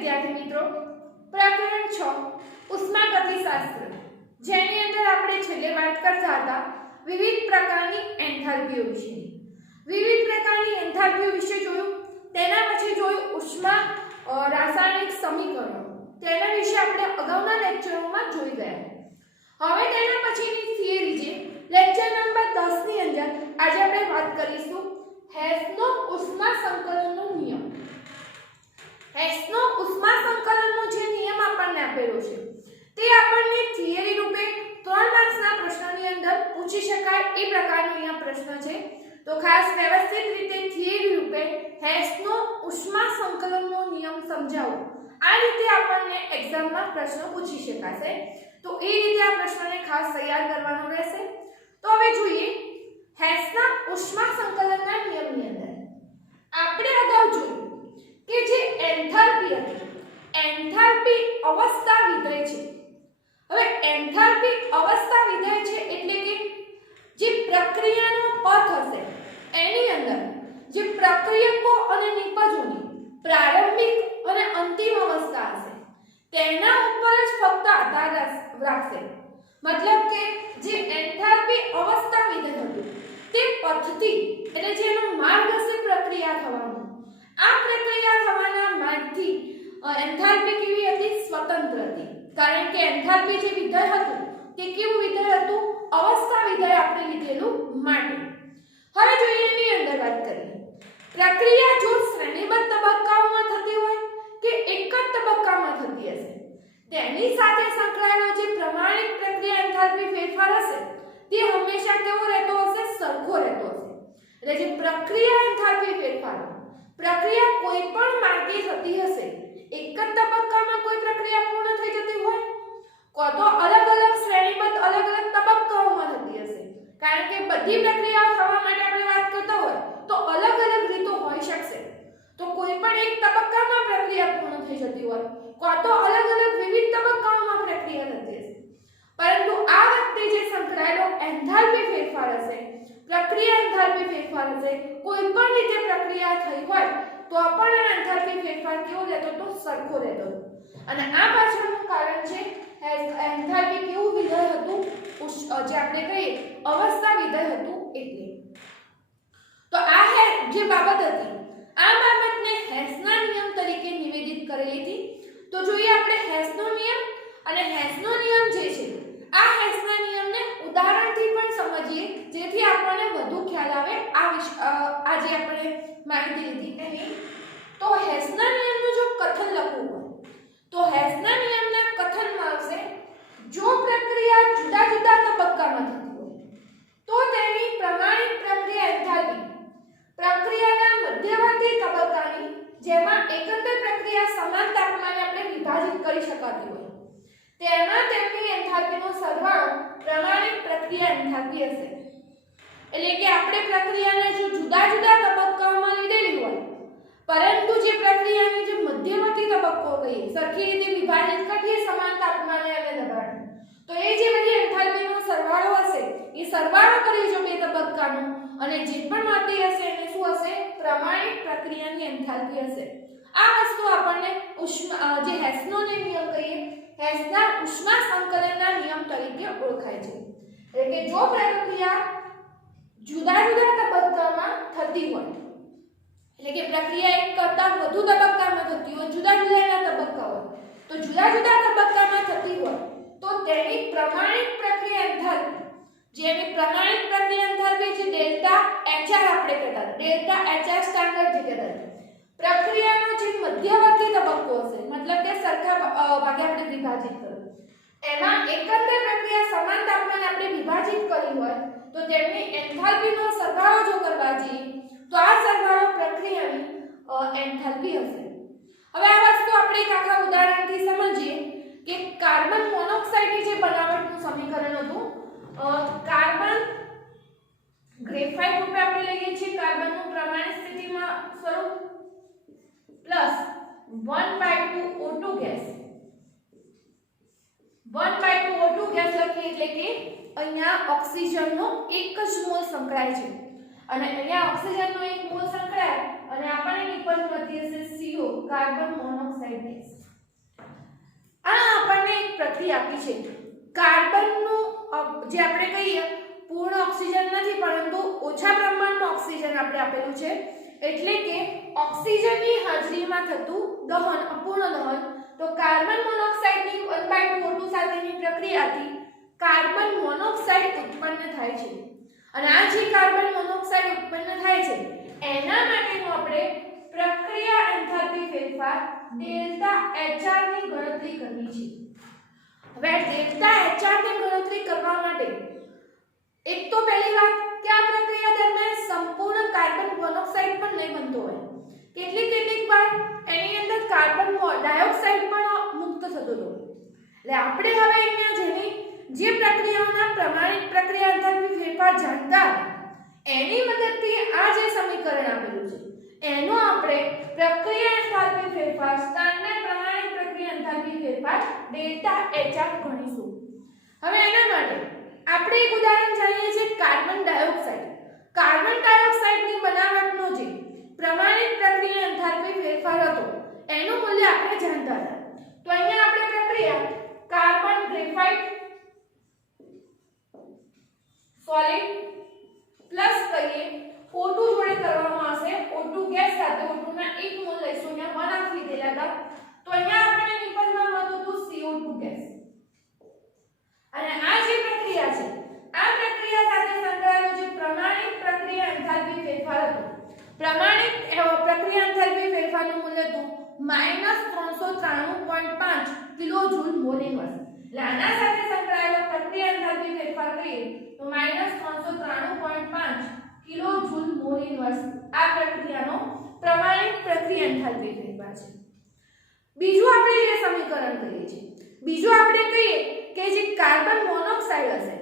વિદ્યાર્થી મિત્રો, પ્રકરણ 6 ઉષ્માગતિશાસ્ત્ર, જેની અંદર આપણે છેલ્લે વાત કરતા હતા વિવિધ પ્રકારની એન્થાલ્પીઓ વિશે. વિવિધ પ્રકારની એન્થાલ્પીઓ વિશે જોયું. તેના પછી જોયું ઉષ્મા રાસાયણિક સમીકરણો. તેના વિશે આપણે અગાઉના લેક્ચરોમાં જોઈ ગયા. હવે તેના પછીની થિયરી છે લેક્ચર નંબર 10 ની અંદર આજે આપણે વાત કરીશું હેસનો ઉષ્મા સંકલનનો નિયમ. હેસનો ઉષ્મા સંકલનનો જે નિયમ આપણને આપેલો છે તે આપણને થિયરી રૂપે 3 માર્ક્સના પ્રશ્નની અંદર પૂછી શકાય એ પ્રકારનો અહીંયા પ્રશ્ન છે. તો ખાસ વ્યવસ્થિત રીતે થિયરી રૂપે હેસનો ઉષ્મા સંકલનનો નિયમ સમજાવો. આ રીતે આપણને એક્ઝામમાં પ્રશ્ન પૂછી શકાશે. તો એ રીતે આ પ્રશ્નને ખાસ તૈયાર કરવાનો રહેશે. તો હવે જોઈએ હેસના ઉષ્મા સંકલનના નિયમની અંદર આપણે અગાઉ જોયું કે જે એન્થાલ્પી હતી, એન્થાલ્પી અવસ્થા વિધેય છે. હવે એન્થાલ્પી અવસ્થા વિધેય છે એટલે કે જે પ્રક્રિયાનો પથ હશે એની અંદર જે પ્રક્રિયકો અને નિપજોની પ્રારંભિક અને અંતિમ અવસ્થા હશે તેના ઉપર જ ફક્ત આધાર રાખશે. મતલબ કે જે એન્થાલ્પી અવસ્થા વિધેય હતું તે પથથી એટલે જેનો માર્ગ હશે પ્રક્રિયા થવાનો, આ પ્રક્રિયા થવાના માર્ગથી એન્થાલ્પી કેવી હતી? સ્વતંત્ર હતી. કારણ કે એન્થાલ્પી જે વિધેય હતું તે કેવું વિધેય હતું? અવસ્થા વિધેય આપણે લીધેલું માટે. હવે જોઈએ એની અંદર વાત કરીએ. પ્રક્રિયા જો શ્રેણીબદ્ધ તબક્કાઓમાં થતી હોય કે એક જ તબક્કામાં થતી હશે તેની સાથે સંકળાયેલો જે પ્રમાણિક પ્રક્રિયા એન્થાલ્પી ફેરફાર હશે તે હંમેશા કેવો રહેતો હશે? સરખો રહેતો હશે. એટલે જે પ્રક્રિયા એન્થાલ્પી ફેરફાર પ્રક્રિયા કોઈ પણ માર્ગે થતી હશે, એક જ તબક્કામાં કોઈ પ્રક્રિયા પૂર્ણ થઈ જતી હોય કો તો અલગ અલગ શ્રેણીબદ્ધ અલગ અલગ તબક્કાઓમાં થતી હશે. કારણ કે બધી પ્રક્રિયાઓ થવા માટે આપણે વાત કરતા હોય તો અલગ અલગ રીતો હોઈ શકશે. તો કોઈ પણ એક તબક્કામાં પ્રક્રિયા પૂર્ણ થઈ જતી હોય કો તો અલગ અલગ વિવિધ તબક્કાઓમાં પ્રક્રિયા થતી હશે. પરંતુ આ વખતે જે સંકળાયેલો એન્થાલ્પી ફેરફાર હશે, પ્રક્રિયા એન્થાલ્પી ફેરફાર હશે, કોઈ પણ રીતે પ્રક્રિયા થઈ હોય તો પણ એન્થાલ્પી ફેરફાર કેવો રહેતો? તો સરખો રહેતો. અને આ પાછળનું કારણ છે એન્થાલ્પી કેવું વિધેય હતું? જે આપણે કહીએ અવસ્થા વિધેય હતું એટલે. તો આ જે બાબત હતી આ બાબતને હેસના નિયમ તરીકે નિવેદિત કરેલી હતી. તો જોઈએ આપણે હેસનો નિયમ અને હેસનો નિયમ જે છે આ હેસના નિયમને ઉદાહરણથી પણ સમજીએ જેથી આપણને વધુ ખ્યાલ આવે આ જે આપણે માહિતી લીધી એની. તો હેસના નિયમનું જો કથન લખવું હોય તો હેસના નિયમના કથનમાં આવશે જો પ્રક્રિયા જુદા જુદા તબક્કામાં થતી હોય તો તેની પ્રમાણિત પ્રક્રિયા એન્થાલ્પી પ્રક્રિયાના મધ્યવર્તી તબક્કાની જેમાં એકંદર પ્રક્રિયા સમાન તાપમાને આપણે વિભાજિત કરી શકાતી હોય તેમાં તેમની એન્થાલ્પીનો સરવાળો પ્રમાણિત પ્રક્રિયા એન્થાલ્પી હશે. એટલે કે આપણે પ્રક્રિયાને જો જુદા જુદા તબક્કાઓમાં લીધેલી હોય પરંતુ જે પ્રક્રિયાની જે મધ્યવર્તી તબક્કો કહીએ સરખી રીતે વિભાજિત કરીએ સમાન તાપમાને અને દબાણે તો એ જે બધી એન્થાલ્પીનો સરવાળો હશે એ સરવાળો કરી જો બે તબક્કાનો અને જે પણ મળતી હશે એને શું હશે? પ્રમાણિત પ્રક્રિયાની એન્થાલ્પી હશે. આ વસ્તુ આપણને જે હેસનો નિયમ કહીએ હેસના ઉષ્મા સંકલનના નિયમ તરીકે ઓળખાય છે. એટલે કે જો પ્રક્રિયા જુદા જુદા તબક્કામાં થતી હોય એટલે કે પ્રક્રિયા એક કરતાં વધુ તબક્કામાં થતી હોય, જુદા જુદા તબક્કા હોય તો જુદા જુદા તબક્કામાં થતી હોય તો તેની પ્રમાણિત પ્રક્રિયા એન્થાલ્પી જેની પ્રમાણિત પ્રક્રિયા એન્થાલ્પી જે ડેલ્ટા HR આપણે કહેતા ડેલ્ટા HR સ્ટાન્ડર્ડ જે કહેતા પ્રક્રિયાનો જે મધ્યવર્તી તબક્કો હશે મતલબ કે સરખા ભાગે આપણે વિભાજિત કર્યું એમાં એકંદર પ્રક્રિયા સમાન તાપમાને આપણે વિભાજિત કરી હોય તો તેમની એન્થાલ્પીનો સરવાળો જો કરવા જઈએ તો આ સરવાળો પ્રક્રિયાની એન્થાલ્પી હશે. હવે આ વસ્તુ આપણે એક આખા ઉદાહરણથી સમજીએ કે કાર્બન મોનોક્સાઇડની જે બનાવટનું સમીકરણ હતું કાર્બન ગ્રેફાઇટ રૂપે આપણે લઈએ છીએ કાર્બનનું પ્રમાણિત સ્થિતિમાં સ્વરૂપ plus 1/2 O2 gas 1/2 O2 gas લખીએ એટલે કે અહીંયા ઓક્સિજનનો એક જ મોલ સંકળાય છે. અને અહીંયા ઓક્સિજનનો એક મોલ સંકળાય અને આપણને નિપજ મળતી હશે CO કાર્બન મોનોક્સાઇડ ગેસ. આ આપણને એક પ્રક્રિયા આપી છે. કાર્બનનું જે આપણે કહીએ પૂર્ણ ઓક્સિજન નથી પરંતુ ઓછા પ્રમાણમાં ઓક્સિજન આપણે આપેલું છે એટલે કે ઓક્સિજનની હાજરીમાં થતું દહન અપૂર્ણ દહન. તો કાર્બન મોનોક્સાઇડની 1/2 O2 સાથેની પ્રક્રિયાથી કાર્બન મોનોક્સાઇડ ઉત્પન્ન થાય છે અને આ જે કાર્બન મોનોક્સાઇડ ઉત્પન્ન થાય છે એના માટેનું આપણે પ્રક્રિયા એન્થાલ્પી ફેરફાર ડેલ્ટા HR ની ગણતરી કરવી છે. હવે ડેલ્ટા HR ની ગણતરી કરવા માટે એક તો પહેલી વાત કે આ પ્રક્રિયા દરમિયાન સંપૂર્ણ કાર્બન મોનોક્સાઇડ પણ નહીં બનતો હોય. કેટલીક વાર એની અંદર કાર્બન ડાયોક્સાઇડ પણ મુક્ત થતો હતો. એટલે આપણે હવે અહીંયા જેની જે પ્રક્રિયાઓના પ્રમાણિત પ્રક્રિયા એન્થાલ્પી ફેરફાર જાણતા એની મદદથી આ જે સમીકરણ આપેલું છે એનો આપણે પ્રક્રિયા એન્થાલ્પી ફેરફાર સ્ટાન્ડર્ડ પ્રમાણિત પ્રક્રિયા એન્થાલ્પી ફેરફાર ડેલ્ટા HR ગણીશું. હવે એના માટે આપણે એક ઉદાહરણ જાણીએ છીએ કાર્બન ડાયોક્સાઇડ. કાર્બન ડાયોક્સાઇડની બનાવટનો જે પ્રમાણિત પ્રક્રિયા એન્થાલ્પી ફેરફાર હતો એનું મૂલ્ય આપણે જાણતા હતા. તો અહીંયા આપણે પ્રક્રિયા કાર્બન ગ્રેફાઇટ સોલિડ પ્લસ કહીએ O2 જોડે કરવામાં આવશે. O2 ગેસ સાથે O2 ના 1 મોલ લઈશું. અહીંયા 1 આપી દીધેલા હતા. તો અહીંયા આપણે નિપજમાં મળતું હતું CO2 ગેસ. અને આ જે પ્રક્રિયા છે આ પ્રક્રિયા સાથે સંકળાયેલો જે પ્રમાણિત પ્રક્રિયા એન્થાલ્પી ફેરફાર હતો પ્રમાણિત પ્રક્રિયા એન્થાલ્પી ફેરફારનું મૂલ્ય હતું -393.5 કિલોજૂલ મોલ ઇન્વર્સ. એટલે આના સાથે સંકળાયેલો પ્રક્રિયા એન્થાલ્પી ફેરફાર કહીએ તો -393.5 કિલોજૂલ મોલ ઇન્વર્સ આ પ્રક્રિયાનો પ્રમાણિત પ્રક્રિયા એન્થાલ્પી ફેરફાર છે. બીજું આપણે જે સમીકરણ કહીએ છીએ બીજું આપણે કહીએ કે જે કાર્બન મોનોક્સાઇડ હશે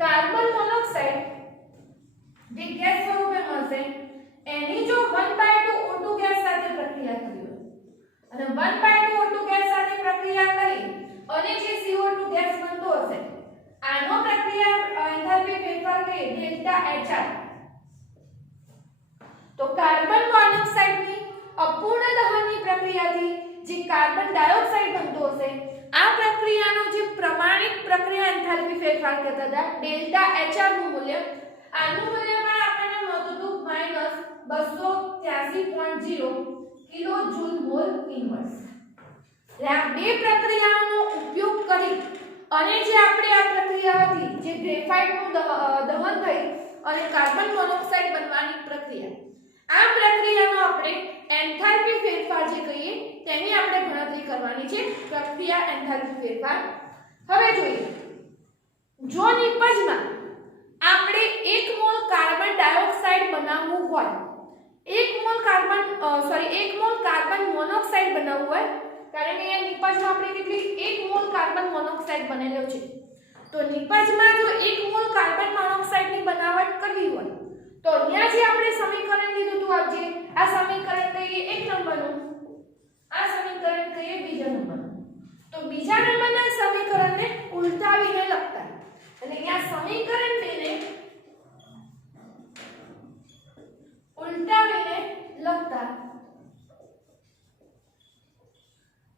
કાર્બન મોનોક્સાઇડ જે ગેસ સ્વરૂપે મળશે એની જો 1/2 O2 ગેસ સાથે પ્રક્રિયા કરી હોય અને 1/2 O2 ગેસ સાથે પ્રક્રિયા કરી અને જે CO2 ગેસ બનતો હશે આનો પ્રક્રિયા એન્થાલ્પી ફેરફાર કહીએ ડેલ્ટા HR. તો કાર્બન મોનોક્સાઇડની અપૂર્ણ દહનની પ્રક્રિયાથી જે કાર્બન ડાયોક્સાઇડ બનતો હશે આ પ્રક્રિયાનો જે પ્રમાણિત પ્રક્રિયા એન્થાલ્પી ફેરફાર કરતા હતા ડેલ્ટા HR નું મૂલ્ય આનું મૂલ્ય પણ આપણને મળતું હતું -283.0 કિલોજૂલ મોલ ઇન્વર્સ. એટલે આ બે પ્રક્રિયાઓનો ઉપયોગ કરી અને જે આપણે આ પ્રક્રિયા હતી જે ગ્રેફાઇટનું દહન થઈ અને કાર્બન મોનોક્સાઇડ બનવાની પ્રક્રિયા આ પ્રક્રિયાનો આપણે એન્થાલ્પી ફેરફાર જે કહીએ તેની આપણે ગણતરી કરવાની છે પ્રક્રિયા એન્થાલ્પી ફેરફાર. હવે જોઈએ જો નિપજમાં આપણે 1 મોલ કાર્બન ડાયોક્સાઇડ બનાવવું હોય 1 મોલ કાર્બન મોનોક્સાઇડ બનાવવું હોય કારણ કે અહીંયા નિપજમાં આપણે કેટલી 1 મોલ કાર્બન મોનોક્સાઇડ બનેલો છે. તો નિપજમાં જો 1 મોલ કાર્બન મોનોક્સાઇડની બનાવટ કરવી હોય તો અહીંયા જે આપણે સમીકરણ લીધું હતું આપજે આ સમીકરણ કહીએ 1 નંબરનું આ સમીકરણ કહીએ બીજા નંબરનું. તો બીજા નંબરના સમીકરણને ઉલટાવીને લખતા અને અહીંયા સમીકરણ બેને ઉલટાવીને લખતા.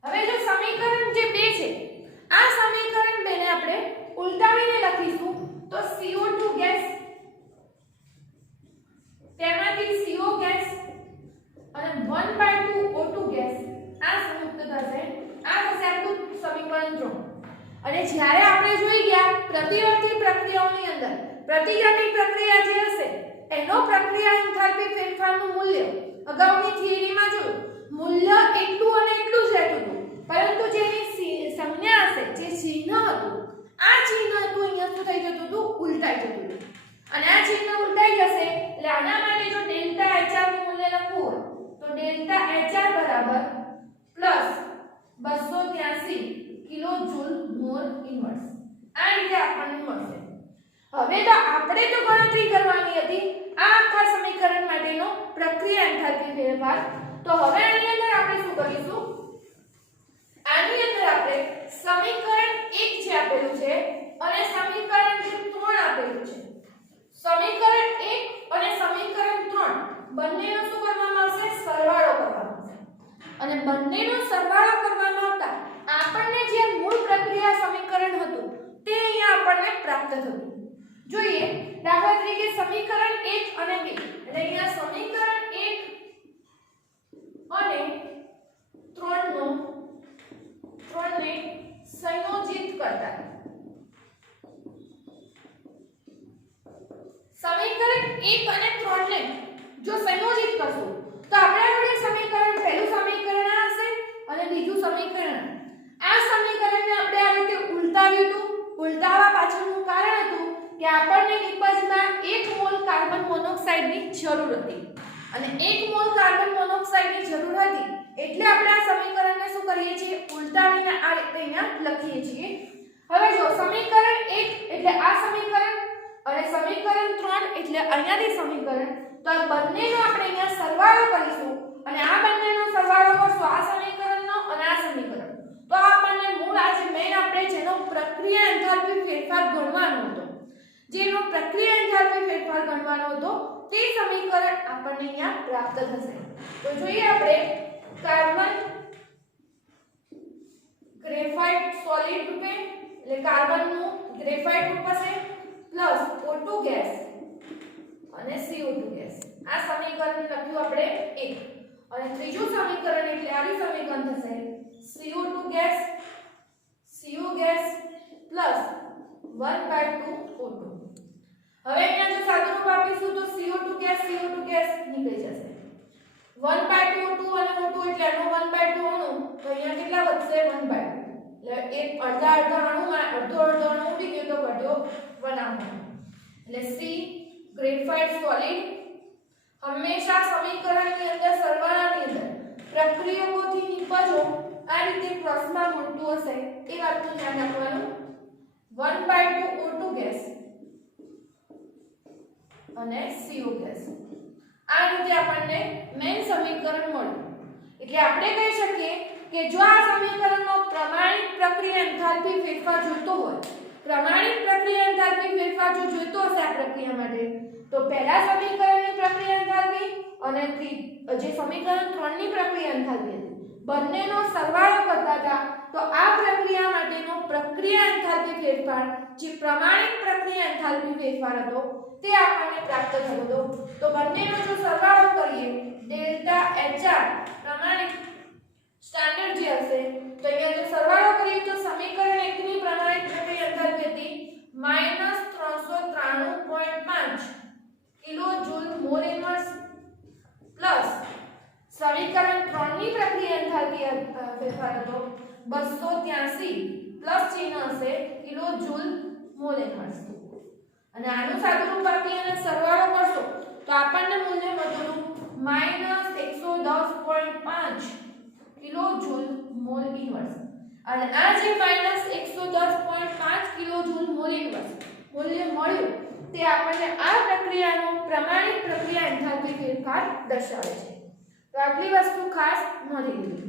હવે જો સમીકરણ જે 2 છે આ સમીકરણ બેને આપણે ઉલટાવીને લખીશું તો CO2 ગેસ તેમાંથી CO ગેસ અને 1/2 O2 ગેસ આ સંયુક્ત થશે આ થશે આપણું સમીકરણ 3. અને જ્યારે આપણે જોઈ ગયા પ્રતિવર્તી પ્રક્રિયાઓની અંદર પ્રતિગામી પ્રક્રિયા જે હશે એનો પ્રક્રિયા એન્થાલ્પી ફેરફારનું મૂલ્ય અગાઉની થિયરીમાં જોયું મૂલ્ય એટલું અને એટલું જ રહેતું હતું પરંતુ જેની સંજ્ઞા હશે જે ચિહ્ન હતું આ ચિહ્ન હતું અહીંયા શું થઈ જતું હતું ઉલટાઈ જતું હતું અને આ ચિહ્ન ઉલટાઈ જશે એટલે આના માટે જો ડેલ્ટા HR નું મૂલ્ય લખવું હોય તો ડેલ્ટા HR બરાબર +283 કિલોજૂલ મોલ ઇન્વર્સ આ રીતે આપણને મળશે. હવે તો આપણે તો ગણતરી કરવાની હતી આ આખા સમીકરણ માટેનો પ્રક્રિયા એન્થાલ્પી ફેરફાર. તો હવે આની અંદર આપણે શું કરીશું આની અંદર આપણે સમીકરણ 1 જે આપેલું છે અને સમીકરણ જે 3 આપેલું છે સમીકરણ 1 અને સમીકરણ બંનેનો સરવાળો કરવામાં આવતા આપણને જે મૂળ પ્રક્રિયા સમીકરણ હતું તે અહીંયા આપણને પ્રાપ્ત થતું. જોઈએ દાખલા તરીકે સમીકરણ 1 અને 2 એટલે અહીંયા સમીકરણ 1 અને 3 ને સંયોજિત કરતા સમીકરણ 1 અને 3 ને જો સંયોજિત કરશો તો આપણા જોડે સમીકરણ પહેલું સમીકરણ આ હશે અને બીજું સમીકરણ આ સમીકરણને આપણે આ રીતે ઉલટાવ્યું હતું. ઉલટાવવા પાછળનું કારણ હતું કે આપણને નિપજમાં 1 મોલ કાર્બન મોનોક્સાઇડની જરૂર હતી અને 1 મોલ કાર્બન મોનોક્સાઇડની જરૂર હતી એટલે આપણે આ સમીકરણને શું કરીએ છીએ ઉલટાવીને આ રીતે અહીંયા લખીએ છીએ. હવે જો સમીકરણ 1 એટલે આ સમીકરણ અને સમીકરણ 3 એટલે અહીંયાથી સમીકરણ તો આ બંનેનો આપણે અહીંયા સરવાળો કરીશું અને આ બંનેનો સરવાળો કરશું આ સમીકરણનો અને આ સમીકરણ તો આપણને મૂળ આ જે મેઈન આપણે જેનો પ્રક્રિયા એન્થાલ્પી ફેરફાર ગણવાનો હતો જેનો પ્રક્રિયા એન્થાલ્પી ફેરફાર ગણવાનો હતો તે સમીકરણ આપણને અહીંયા પ્રાપ્ત થશે. તો જોઈએ આપણે કાર્બન ગ્રેફાઇટ સોલિડ રૂપે એટલે કાર્બનનું ગ્રેફાઇટ રૂપ હશે પ્લસ O2 ગેસ અને CO2 ગેસ આ સમીકરણ લખ્યું આપણે 1 અને ત્રીજું સમીકરણ એટલે આનું સમીકરણ થશે CO2 gas CO gas plus 1/2 O2. હવે અહીંયા જો સાદુરૂપ આપીશું તો CO2 ગેસ નીકળી જશે 1/2 O2 અને O2 એટલે આનો 1/2 અણુ તો અહીંયા કેટલા વધશે 1/2 એટલે એક અડધા અણુમાં અડધો અણુ ઉડી ગયો તો વધ્યો 1 અણુ એટલે C ગ્રેફાઇટ સોલિડ હંમેશા સમીકરણની અંદર સરવાળાની અંદર પ્રક્રિયકોથી નિપજો આ રીતે ક્રોસમાં મળતું હશે એ વાતનું ધ્યાન રાખવાનું 1/2 O2 ગેસ અને CO ગેસ આ રીતે આપણને મેઈન સમીકરણ મળ્યું. એટલે આપણે કહી શકીએ કે જો આ સમીકરણનો પ્રમાણિત પ્રક્રિયા એન્થાલ્પી ફેરફાર જોઈતો હોય પ્રમાણિત પ્રક્રિયા એન્થાલ્પી ફેરફાર જો જોઈતો હશે આ પ્રક્રિયા માટે તો પહેલા સમીકરણની પ્રક્રિયા એન્થાલ્પી અને જે સમીકરણ 3 ની પ્રક્રિયા એન્થાલ્પી હતી બંનેનો સરવાળો કરતા હતા તો આ પ્રક્રિયા માટેનો પ્રક્રિયા એન્થાલ્પી ફેરફાર જે પ્રમાણિત પ્રક્રિયા એન્થાલ્પી ફેરફાર હતો તે આપણને પ્રાપ્ત થયો હતો. તો બંનેનો જો સરવાળો કરીએ ડેલ્ટા HR પ્રમાણિત સ્ટાન્ડર્ડ જે હશે તો અહીંયા જો સરવાળો કરીએ તો સમીકરણ 1 ની પ્રમાણિત પ્રક્રિયા એન્થાલ્પી હતી -393.5 કિલોજૂલ મોલ ઇન્વર્સ પ્લસ સમીકરણ 3 ની પ્રક્રિયા એન્થાલ્પી ફેરફાર હતો 283 પ્લસ ચિહ્ન હશે કિલોજૂલ મોલ ઇન્વર્સ અને આનું સાદુરૂપ આપી અને સરવાળો કરશો તો આપણને મૂલ્ય મળતું -110.5 કિલોજૂલ મોલ ઇન્વર્સ અને આ જે -110.5 કિલોજૂલ મોલ ઇન્વર્સ મૂલ્ય મળ્યું તે આપણને આ પ્રક્રિયાનો પ્રમાણિત પ્રક્રિયા એન્થાલ્પી ફેરફાર દર્શાવે છે. તો આટલી વસ્તુ ખાસ નોંધી લેવી.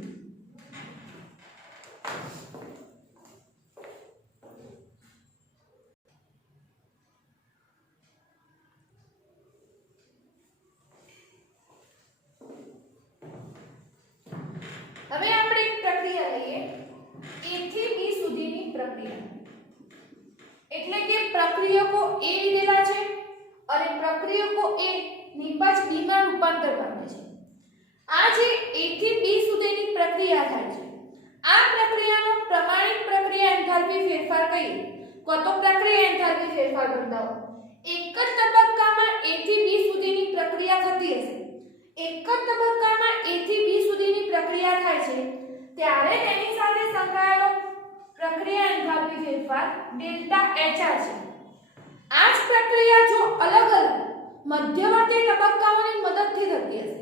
હવે આપણે એક પ્રક્રિયા લઈએ A થી B સુધીની પ્રક્રિયા એટલે કે પ્રક્રિયકો A લીધેલા છે અને પ્રક્રિયકો A નિપજ B માં રૂપાંતર પામે છે. આ જે A થી B સુધીની પ્રક્રિયા થાય છે આ પ્રક્રિયાનો પ્રમાણિત પ્રક્રિયા એન્થાલ્પી ફેરફાર કહીએ તો પ્રક્રિયા એન્થાલ્પી ફેરફાર બતાવો એક જ તબક્કામાં A થી B સુધીની પ્રક્રિયા થતી હશે એક જ તબક્કામાં A થી B સુધીની પ્રક્રિયા થાય છે ત્યારે તેની સાથે સંકળાયેલો પ્રક્રિયા એન્થાલ્પી ફેરફાર ડેલ્ટા HR છે. આ જ પ્રક્રિયા જો અલગ અલગ મધ્યવર્તી તબક્કાઓની મદદથી થતી હશે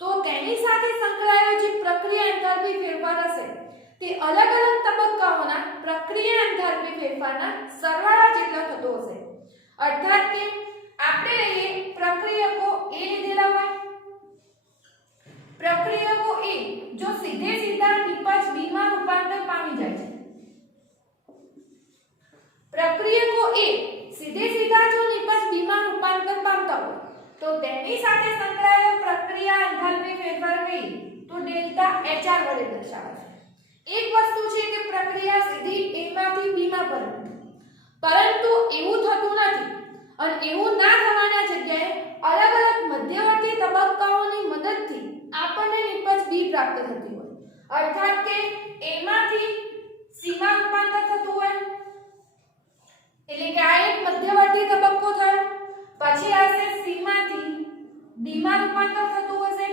તો તેની સાથે સંકળાયેલો જે પ્રક્રિયા એન્થાલ્પી ફેરફાર હશે તે અલગ અલગ તબક્કાઓના પ્રક્રિયા એન્થાલ્પી ફેરફારના સરવાળા જેટલો થતો હશે. અર્થાત કે આપણે લઈએ પ્રક્રિયકો A લીધેલા હોય પ્રક્રિયકો A જો સીધે સીધા નિપજ B માં રૂપાંતર પામી જાય છે પ્રક્રિયકો A સીધે સીધા જો નિપજ B માં રૂપાંતર પામતા હોય તો તેની સાથે સંકળાયેલો પ્રક્રિયા એન્થાલ્પી ફેરફાર કહીએ તો ડેલ્ટા HR વડે દર્શાવાશે. એક વસ્તુ છે કે પ્રક્રિયા સીધી A માંથી B માં પરિણમે, પરંતુ એવું થતું નથી અને એવું ના થવાના જગ્યાએ અલગ અલગ મધ્યવર્તી તબક્કાઓની મદદથી આપણને નિપજ B પ્રાપ્ત થતી હોય. અર્થાત કે A માંથી C માં રૂપાંતર થતું હોય, એટલે કે આ એક મધ્યવર્તી તબક્કો થયો. પછી આવશે C માંથી D માં રૂપાંતર થતું હશે,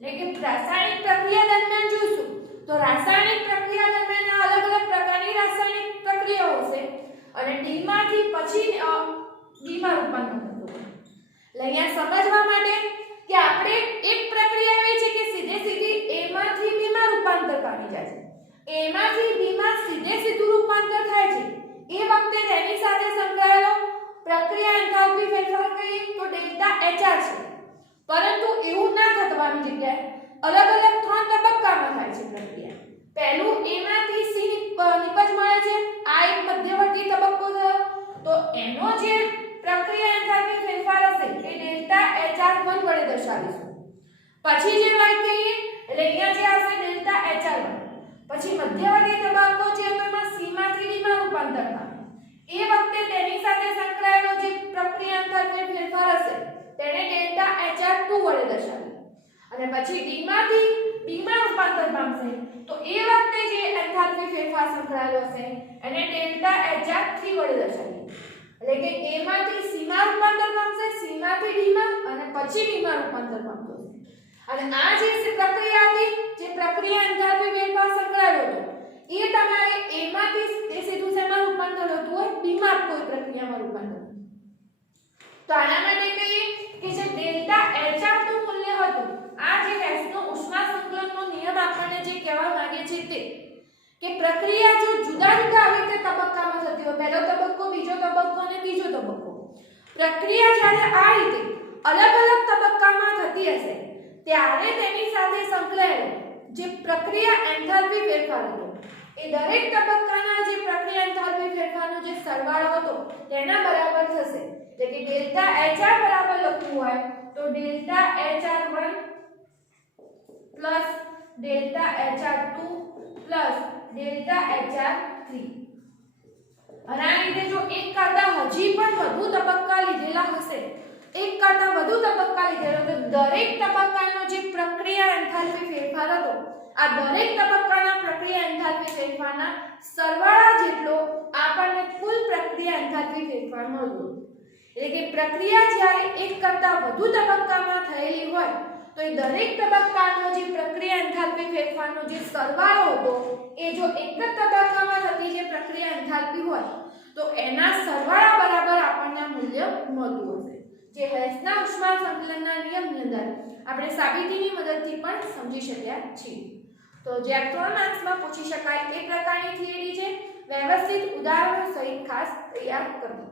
એટલે કે રાસાયણિક પ્રક્રિયા દરમિયાન જોઈશું તો રાસાયણિક પ્રક્રિયા દરમિયાન અલગ અલગ પ્રકારની રાસાયણિક પ્રક્રિયાઓ હશે અને D માંથી પછી B માં રૂપાંતર થતું હોય. એટલે અહીંયા સમજવા માટે કે આપણે એક પ્રક્રિયા એવી છે કે સીધી A માંથી B માં રૂપાંતર પામી જાય છે. A માંથી B માં સીધું રૂપાંતર થાય છે. એ વખતે તેની સાથે સંકળાયેલો પ્રક્રિયા એન્થાલ્પી ફેરફાર કહીએ તો ડેલ્ટા HR છે. પરંતુ એવું ના થવાની જગ્યાએ અલગ અલગ 3 તબક્કામાં થાય છે પ્રક્રિયા. પહેલું A માંથી C નિપજ મળે છે, આ એક મધ્યવર્તી તબક્કો થયો, તો એનો જે પ્રક્રિયા એન્થાલ્પી ફેરફાર હશે એ ડેલ્ટા HR1 વડે દર્શાવીશું. પછી જે વાત કહીએ એટલે અહીંયા જે આવશે ડેલ્ટા HR1. પછી મધ્યવર્તી તબક્કો છે તો એમાં C માંથી D માં રૂપાંતર થાય. એ વખતે તેની સાથે સંકળાયેલો જે પ્રક્રિયા એન્થાલ્પી ફેરફાર હશે તેને ડેલ્ટા HR2 વડે દર્શાવીએ. અને પછી D માંથી B માં રૂપાંતર પામશે તો એ વખતે જે એન્થાલ્પી ફેરફાર સંકળાયેલો હશે એને ડેલ્ટા HR3 વડે દર્શાવીએ. એટલે કે A માંથી C માં રૂપાંતર પામશે, C માંથી D માં અને પછી D માં રૂપાંતર પામશે. અને આ જે પ્રક્રિયા હતી, જે પ્રક્રિયા એન્થાલ્પી ફેરફાર સંકળાયેલો હતો એ તમારે A માંથી તે સીધું શેમાં રૂપાંતર થતું હોય, B માં કોઈ પ્રક્રિયામાં રૂપાંતર. તો આના માટે કહીએ કે જે ડેલ્ટા HR નું મૂલ્ય હતું, આ જે હેસનો ઉષ્મા સંકલનનો નિયમ આપણને જે કહેવા માંગે છે તે કે પ્રક્રિયા જો જુદા જુદા આવી રીતે તબક્કામાં થતી હોય, પહેલો તબક્કો, બીજો તબક્કો અને ત્રીજો તબક્કો, પ્રક્રિયા જ્યારે આ રીતે અલગ અલગ તબક્કામાં થતી હશે ત્યારે તેની સાથે સંકળાયેલો જે પ્રક્રિયા એન્થાલ્પી ફેરફાર હતો એ દરેક તબક્કાના જે પ્રક્રિયા એન્થાલ્પી ફેરફારનો જે સરવાળો હતો તેના બરાબર થશે. એટલે કે ડેલ્ટા HR બરાબર લખવું હોય તો delta HR1 plus delta HR2 plus delta HR3. અને આ રીતે જો એક કરતા હજી પણ વધુ તબક્કા લીધેલા હશે, એક કરતા વધુ તબક્કા લીધેલો તો દરેક તબક્કાનો જે પ્રક્રિયા એન્થાલ્પી ફેરફાર હતો આ દરેક તબક્કાના પ્રક્રિયા એન્થાલ્પી ફેરફારના સરવાળા જેટલો આપણને કુલ પ્રક્રિયા એન્થાલ્પી ફેરફાર મળતો. એટલે કે પ્રક્રિયા જ્યારે એક કરતા વધુ તબક્કામાં થયેલી હોય તો એ દરેક તબક્કાનો જે પ્રક્રિયા એન્થાલ્પી ફેરફારનો જે સરવાળો હતો એ જો એક જ તબક્કામાં થતી જે પ્રક્રિયા એન્થાલ્પી હોય તો એના સરવાળા બરાબર આપણને મૂલ્ય મળતું હશે. જે હેસના ઉષ્મા સંકલનના નિયમની અંદર આપણે સાબિતીની મદદથી પણ સમજી શક્યા છીએ. તો જે 3 માર્ક્સમાં પૂછી શકાય એ પ્રકારની થિયરી છે, વ્યવસ્થિત ઉદાહરણો સહિત ખાસ તૈયાર કરવી.